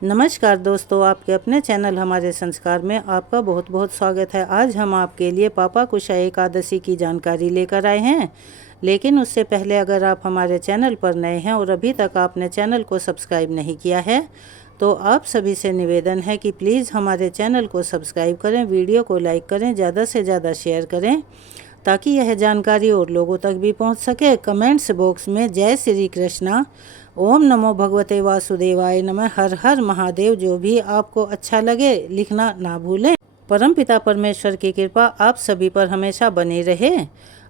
नमस्कार दोस्तों, आपके अपने चैनल हमारे संस्कार में आपका बहुत बहुत स्वागत है। आज हम आपके लिए पापा कुशा एकादशी की जानकारी लेकर आए हैं। लेकिन उससे पहले अगर आप हमारे चैनल पर नए हैं और अभी तक आपने चैनल को सब्सक्राइब नहीं किया है तो आप सभी से निवेदन है कि प्लीज़ हमारे चैनल को सब्सक्राइब करें, वीडियो को लाइक करें, ज़्यादा से ज़्यादा शेयर करें ताकि यह जानकारी और लोगों तक भी पहुंच सके। कमेंट्स बॉक्स में जय श्री कृष्णा, ओम नमो भगवते वासुदेवाय नमः, हर हर महादेव जो भी आपको अच्छा लगे लिखना ना भूलें। परमपिता परमेश्वर की कृपा आप सभी पर हमेशा बनी रहे।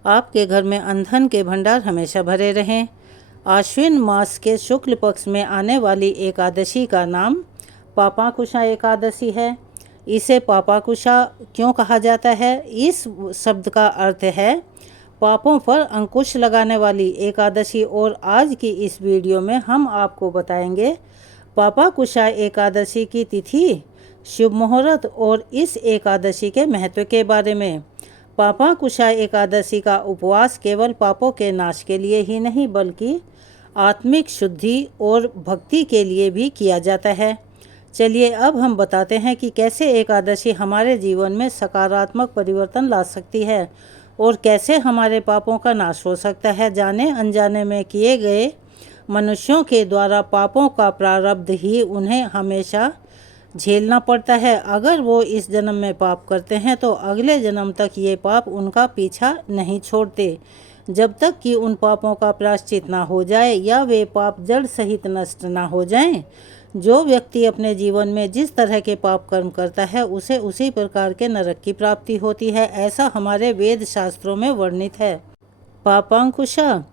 आपके घर में अन्न के भंडार हमेशा भरे रहें। आश्विन मास के शुक्ल पक्ष में आने वाली एकादशी का नाम पापाकुशा एकादशी है। इसे पापाकुशा क्यों कहा जाता है? इस शब्द का अर्थ है पापों पर अंकुश लगाने वाली एकादशी। और आज की इस वीडियो में हम आपको बताएंगे पापाकुशा एकादशी की तिथि, शुभ मुहूर्त और इस एकादशी के महत्व के बारे में। पापाकुशा एकादशी का उपवास केवल पापों के नाश के लिए ही नहीं बल्कि आत्मिक शुद्धि और भक्ति के लिए भी किया जाता है। चलिए अब हम बताते हैं कि कैसे एकादशी हमारे जीवन में सकारात्मक परिवर्तन ला सकती है और कैसे हमारे पापों का नाश हो सकता है। जाने अनजाने में किए गए मनुष्यों के द्वारा पापों का प्रारब्ध ही उन्हें हमेशा झेलना पड़ता है। अगर वो इस जन्म में पाप करते हैं तो अगले जन्म तक ये पाप उनका पीछा नहीं छोड़ते, जब तक कि उन पापों का प्रायश्चित ना हो जाए या वे पाप जड़ सहित नष्ट ना हो जाएं। जो व्यक्ति अपने जीवन में जिस तरह के पाप कर्म करता है उसे उसी प्रकार के नरक की प्राप्ति होती है, ऐसा हमारे वेद शास्त्रों में वर्णित है। पापांकुशा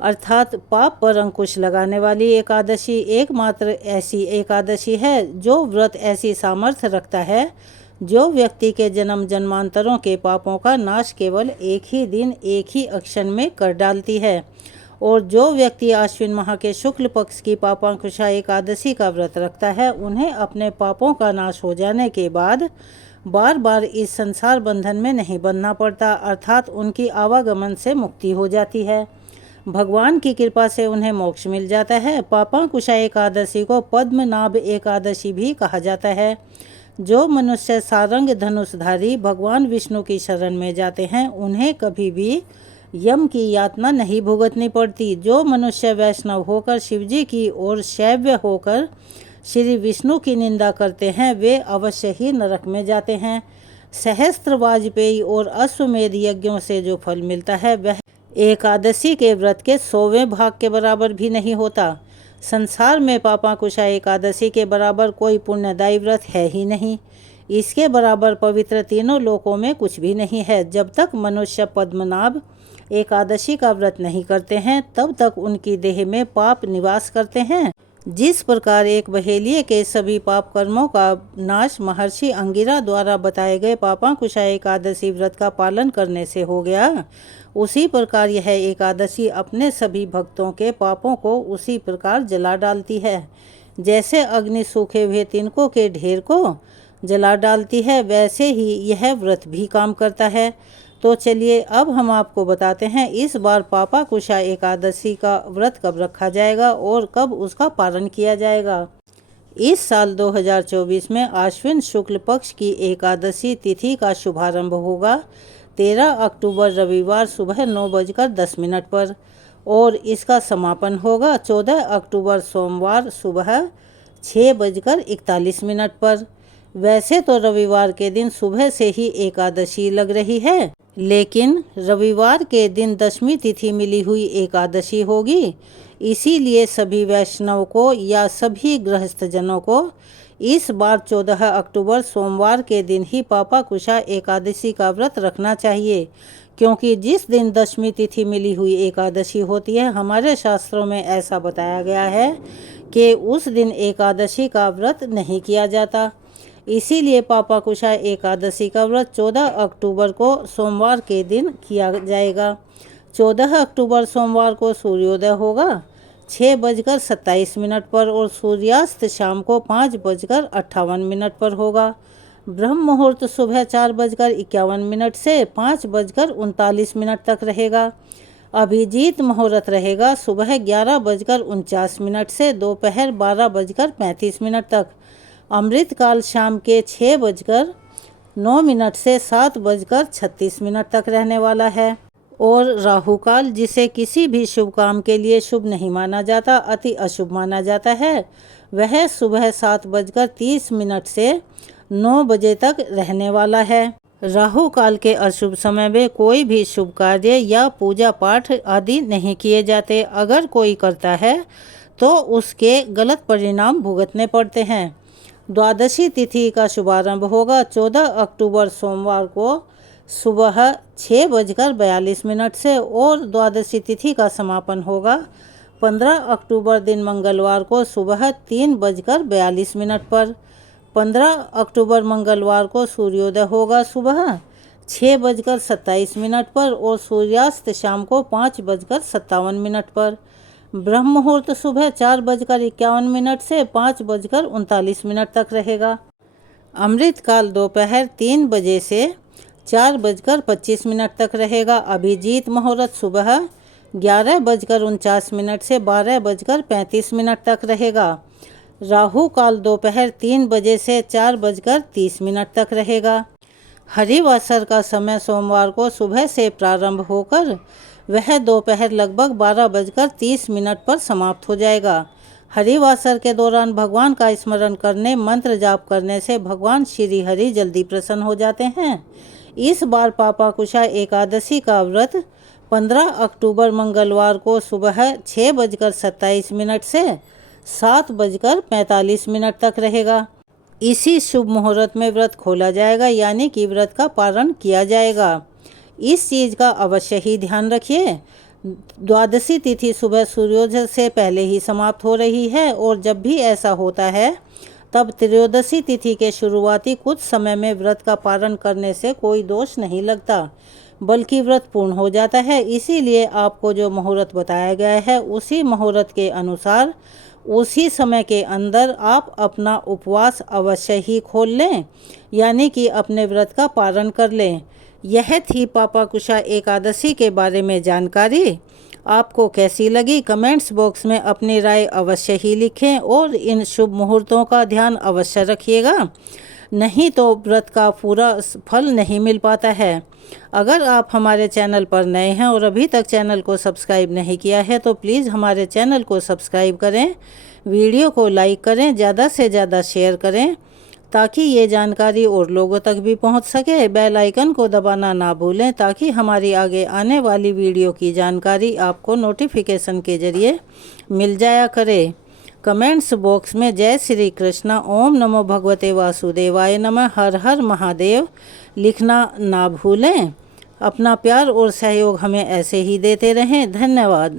अर्थात पाप पर अंकुश लगाने वाली एकादशी एकमात्र ऐसी एकादशी है जो व्रत ऐसी सामर्थ्य रखता है जो व्यक्ति के जन्म जन्मांतरों के पापों का नाश केवल एक ही दिन एक ही अक्षण में कर डालती है। और जो व्यक्ति आश्विन माह के शुक्ल पक्ष की पापांकुशा एकादशी का व्रत रखता है उन्हें अपने पापों का नाश हो जाने के बाद बार बार इस संसार बंधन में नहीं बंधना पड़ता, अर्थात उनकी आवागमन से मुक्ति हो जाती है। भगवान की कृपा से उन्हें मोक्ष मिल जाता है। पापांकुशा एकादशी को पद्मनाभ एकादशी भी कहा जाता है। जो मनुष्य सारंग धनुषधारी भगवान विष्णु की शरण में जाते हैं उन्हें कभी भी यम की यातना नहीं भुगतनी पड़ती। जो मनुष्य वैष्णव होकर शिवजी की और शैव्य होकर श्री विष्णु की निंदा करते हैं वे अवश्य ही नरक में जाते हैं। सहस्त्र वाजपेयी और अश्वमेध यज्ञों से जो फल मिलता है वह एकादशी के व्रत के 100वें भाग के बराबर भी नहीं होता। संसार में पापाकुशा एकादशी के बराबर कोई पुण्यदायी व्रत है ही नहीं। इसके बराबर पवित्र तीनों लोकों में कुछ भी नहीं है। जब तक मनुष्य पद्मनाभ एकादशी का व्रत नहीं करते हैं तब तक उनकी देह में पाप निवास करते हैं। जिस प्रकार एक बहेलिये के सभी पाप कर्मों का नाश महर्षि अंगिरा द्वारा बताए गए पापांकुशा एकादशी व्रत का पालन करने से हो गया, उसी प्रकार यह एकादशी अपने सभी भक्तों के पापों को उसी प्रकार जला डालती है। जैसे अग्नि सूखे हुए तिनकों के ढेर को जला डालती है वैसे ही यह व्रत भी काम करता है। तो चलिए अब हम आपको बताते हैं इस बार पापाकुशा एकादशी का व्रत कब रखा जाएगा और कब उसका पालन किया जाएगा। इस साल 2024 में आश्विन शुक्ल पक्ष की एकादशी तिथि का शुभारंभ होगा 13 अक्टूबर रविवार सुबह 9:10 पर और इसका समापन होगा 14 अक्टूबर सोमवार सुबह 6:41 पर। वैसे तो रविवार के दिन सुबह से ही एकादशी लग रही है, लेकिन रविवार के दिन दशमी तिथि मिली हुई एकादशी होगी। इसीलिए सभी वैष्णव को या सभी गृहस्थ जनों को इस बार 14 अक्टूबर सोमवार के दिन ही पापाकुशा एकादशी का व्रत रखना चाहिए, क्योंकि जिस दिन दशमी तिथि मिली हुई एकादशी होती है हमारे शास्त्रों में ऐसा बताया गया है कि उस दिन एकादशी का व्रत नहीं किया जाता। इसीलिए पापाकुशा एकादशी का व्रत 14 अक्टूबर को सोमवार के दिन किया जाएगा। 14 अक्टूबर सोमवार को सूर्योदय होगा 6:27 पर और सूर्यास्त शाम को 5:58 पर होगा। ब्रह्म मुहूर्त सुबह 4:51 से 5:39 तक रहेगा। अभिजीत मुहूर्त रहेगा सुबह 11:49 से दोपहर 12:35 तक। अमृतकाल शाम के 6:09 से 7:36 तक रहने वाला है। और राहु काल, जिसे किसी भी शुभ काम के लिए शुभ नहीं माना जाता, अति अशुभ माना जाता है, वह सुबह 7:30 से 9 बजे तक रहने वाला है। राहु काल के अशुभ समय में कोई भी शुभ कार्य या पूजा पाठ आदि नहीं किए जाते। अगर कोई करता है तो उसके गलत परिणाम भुगतने पड़ते हैं। द्वादशी तिथि का शुभारंभ होगा 14 अक्टूबर सोमवार को सुबह 6:42 से और द्वादशी तिथि का समापन होगा 15 अक्टूबर दिन मंगलवार को सुबह 3:42 पर। 15 अक्टूबर मंगलवार को सूर्योदय होगा सुबह 6:27 पर और सूर्यास्त शाम को 5:57 पर। ब्रह्म मुहूर्त सुबह 4:51 से 5:39 तक रहेगा। अमृतकाल दोपहर 3 बजे से 4:25 तक रहेगा। अभिजीत मुहूर्त सुबह 11:49 से 12:35 तक रहेगा। राहु काल दोपहर 3 बजे से 4:30 तक रहेगा। हरिवासर का समय सोमवार को सुबह से प्रारंभ होकर वह दोपहर लगभग 12:30 पर समाप्त हो जाएगा। हरिवासर के दौरान भगवान का स्मरण करने, मंत्र जाप करने से भगवान श्री हरि जल्दी प्रसन्न हो जाते हैं। इस बार पापाकुशा एकादशी का व्रत 15 अक्टूबर मंगलवार को सुबह 6:27 से 7:45 तक रहेगा। इसी शुभ मुहूर्त में व्रत खोला जाएगा, यानी कि व्रत का पारण किया जाएगा। इस चीज़ का अवश्य ही ध्यान रखिए। द्वादशी तिथि सुबह सूर्योदय से पहले ही समाप्त हो रही है और जब भी ऐसा होता है तब त्रयोदशी तिथि के शुरुआती कुछ समय में व्रत का पारण करने से कोई दोष नहीं लगता, बल्कि व्रत पूर्ण हो जाता है। इसीलिए आपको जो मुहूर्त बताया गया है उसी मुहूर्त के अनुसार उसी समय के अंदर आप अपना उपवास अवश्य ही खोल लें, यानी कि अपने व्रत का पारण कर लें। यह थी पापाकुशा एकादशी के बारे में जानकारी। आपको कैसी लगी कमेंट्स बॉक्स में अपनी राय अवश्य ही लिखें और इन शुभ मुहूर्तों का ध्यान अवश्य रखिएगा, नहीं तो व्रत का पूरा फल नहीं मिल पाता है। अगर आप हमारे चैनल पर नए हैं और अभी तक चैनल को सब्सक्राइब नहीं किया है तो प्लीज़ हमारे चैनल को सब्सक्राइब करें, वीडियो को लाइक करें, ज़्यादा से ज़्यादा शेयर करें ताकि ये जानकारी और लोगों तक भी पहुंच सके। बेल आइकन को दबाना ना भूलें ताकि हमारी आगे आने वाली वीडियो की जानकारी आपको नोटिफिकेशन के ज़रिए मिल जाया करे। कमेंट्स बॉक्स में जय श्री कृष्णा, ओम नमो भगवते वासुदेवाय नमः, हर हर महादेव लिखना ना भूलें। अपना प्यार और सहयोग हमें ऐसे ही देते रहें। धन्यवाद।